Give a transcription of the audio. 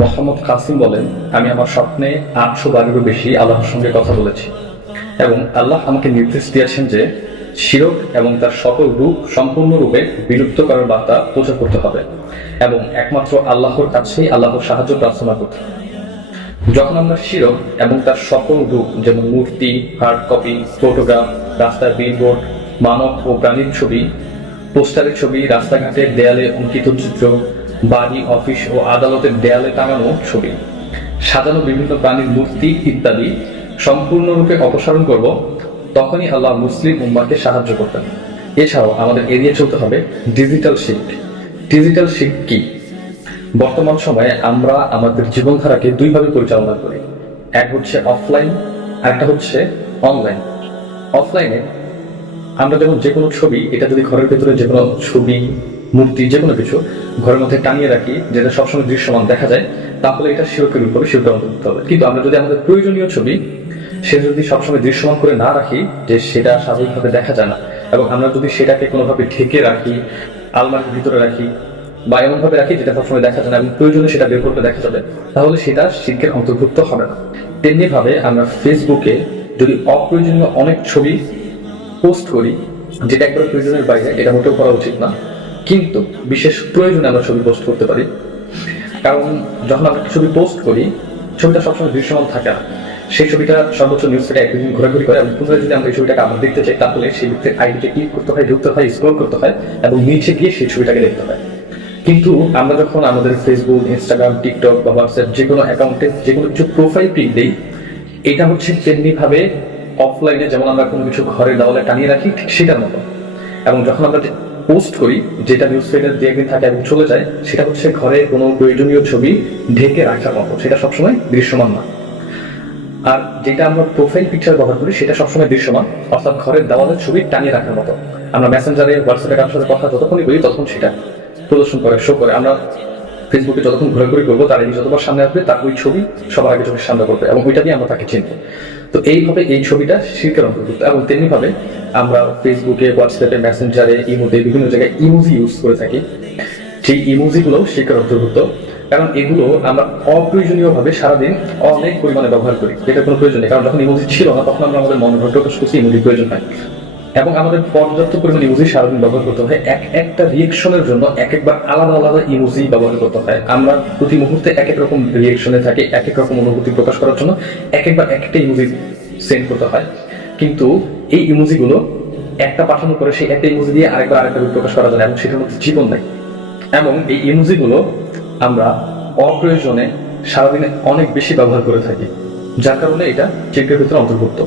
মোহাম্মদ কাসিম বলেন, আমি আমার স্বপ্নে 800 বারেরও বেশি আল্লাহর সঙ্গে কথা বলেছি এবং আল্লাহ আমাকে নির্দেশ দিয়েছেন যে শিরক এবং তার সকল রূপ সম্পূর্ণরূপে বিলুপ্ত করার বার্তা প্রচার করতে হবে এবং একমাত্র আল্লাহর কাছেই আল্লাহর সাহায্য প্রার্থনা করতে হবে। যখন আমরা শিরক এবং তার সকল রূপ যেমন মূর্তি, হার্ড কপি, ফটোগ্রাফ, রাস্তার বিলবোর্ড, মানব ও প্রাণীর ছবি, পোস্টারের ছবি, রাস্তাঘাটের দেয়ালে অঙ্কিত চিত্র, বাড়ি, অফিস ও আদালতের দেয়ালে টাঙানো ছবি, সাজানো বিভিন্ন প্রাণীর মূর্তি ইত্যাদি সম্পূর্ণরূপে অপসারণ করব, তখনই আল্লাহ মুসলিম উম্মাহকে সাহায্য করতেন। এছাড়াও আমাদের এড়িয়ে চলতে হবে ডিজিটাল শিরক। ডিজিটাল শিরক কি? বর্তমান সময়ে আমরা আমাদের জীবনধারাকে দুইভাবে পরিচালনা করি। এক হচ্ছে অফলাইন, আর একটা হচ্ছে অনলাইন। অফলাইনে আমরা যেমন যে কোনো ছবি, এটা যদি ঘরের ভেতরে যে কোনো ছবি, মূর্তি, যে কোনো কিছু ঘরের মধ্যে টানিয়ে রাখি যেটা সবসময় দৃশ্যমান দেখা যায়, তাহলে এটা শিরকের উপরে শিরকের অন্তর্ভুক্ত হবে। কিন্তু আমরা যদি আমাদের প্রয়োজনীয় ছবি সেটা যদি সবসময় দৃশ্যমান করে না রাখি, যে সেটা স্বাভাবিকভাবে দেখা যায় না, এবং আমরা যদি সেটাকে কোনোভাবে ঢেকে রাখি, আলমারির ভিতরে রাখি বা এমনভাবে রাখি যেটা সবসময় দেখা যায় না এবং প্রয়োজনে সেটা বের করতে দেখা যাবে, তাহলে সেটা শিরকের অন্তর্ভুক্ত হবে না। তেমনি ভাবে আমরা ফেসবুকে যদি অপ্রয়োজনীয় অনেক ছবি পোস্ট করি যেটা একবার প্রয়োজনের বাইরে, এটা মোটেও করা উচিত না। কিন্তু বিশেষ প্রয়োজনে আমরা ছবি পোস্ট করতে পারি, কারণ যখন আমরা ছবি পোস্ট করি ছবিটা সবসময় দৃশ্যমান থাকে না। সেই ছবিটা সর্বোচ্চ নিউজ ফিডে একদিন ঘোরাঘুরি করে এবং পুনরায় যদি আমরা এই ছবিটাকে আবার দেখতে চাই, তাহলে সেই ব্যক্তির আইডিতে ক্লিক করতে হয়, ঢুকতে হয়, স্ক্রল করতে হয় এবং নিচে গিয়ে সেই ছবিটাকে দেখতে হয়। কিন্তু আমরা যখন আমাদের ফেসবুক, ইনস্টাগ্রাম, টিকটক বা হোয়াটসঅ্যাপ যে কোনো অ্যাকাউন্টে যে কোনো কিছু প্রোফাইল পিক দিই, এটা হচ্ছে তেমনি ভাবে অফলাইনে যেমন আমরা কোনো কিছু ঘরের দেওয়ালে টানিয়ে রাখি, ঠিক সেটার মতো। এবং যখন আমরা পোস্ট করি যেটা নিউজ ফিডে দিয়ে একদিন থাকে এবং চলে যায়, সেটা হচ্ছে ঘরে কোনো প্রয়োজনীয় ছবি ঢেকে রাখার মতো, সেটা সবসময় দৃশ্যমান না। আর যেটা আমরা প্রোফাইল পিকচার ব্যবহার করি সেটা সবসময় দৃশ্যমান, অর্থাৎ ঘরের দেওয়ালের ছবি টানিয়ে রাখার মতো। আমরা মেসেঞ্জারে, হোয়াটসঅ্যাপে কারোর সাথে কথা যতক্ষণই বলি ততক্ষণ সেটা প্রদর্শন করে, শো করে। আমরা ফেসবুকে যতক্ষণ ঘোরাঘুরি করবো তার এই যতবার সামনে আসবে তার ওই ছবি সবার আগে চোখের সামনে করবে এবং ওইটা দিয়ে আমরা তাকে চিনবো। তো এইভাবে এই ছবিটা শিরকের অন্তর্ভুক্ত। এবং তেমনি ভাবে আমরা ফেসবুকে, হোয়াটসঅ্যাপে, মেসেঞ্জারে, ইমোতে বিভিন্ন জায়গায় ইমোজি ইউজ করে থাকি। সেই ইমোজিগুলো শিরকের অন্তর্ভুক্ত, কারণ এগুলো আমরা অপ্রয়োজনীয়ভাবে সারাদিন অনেক পরিমাণে ব্যবহার করি, যেটা কোনো প্রয়োজন নেই। কারণ যখন ইমোজি ছিল না তখন আমরা আমাদের মনোভাব প্রকাশ করছি, ইমোজির প্রয়োজন হয় এবং আমাদের পর্যাপ্ত পরিমাণ ইমোজি সারাদিন ব্যবহার করতে হয়। একটা রিয়েকশনের জন্য একবার আলাদা আলাদা ইমোজি ব্যবহার করতে হয়। আমরা প্রতি মুহূর্তে এক এক রকম রিয়েকশনে থাকি, এক এক রকম অনুভূতি প্রকাশ করার জন্য একবার একটা ইমোজি সেন্ড করতে হয়। কিন্তু এই ইমোজিগুলো একটা পাঠানোর পরে সেই একটা ইমোজি দিয়ে আরেকবার রূপ প্রকাশ করা যায় এবং সেটার মধ্যে জীবন নেই। এবং এই ইমোজিগুলো আমরা অপ্রয়োজনে সারাদিনে অনেক বেশি ব্যবহার করে থাকি, যার কারণে এটা শিরকের ভিতরে অন্তর্ভুক্ত।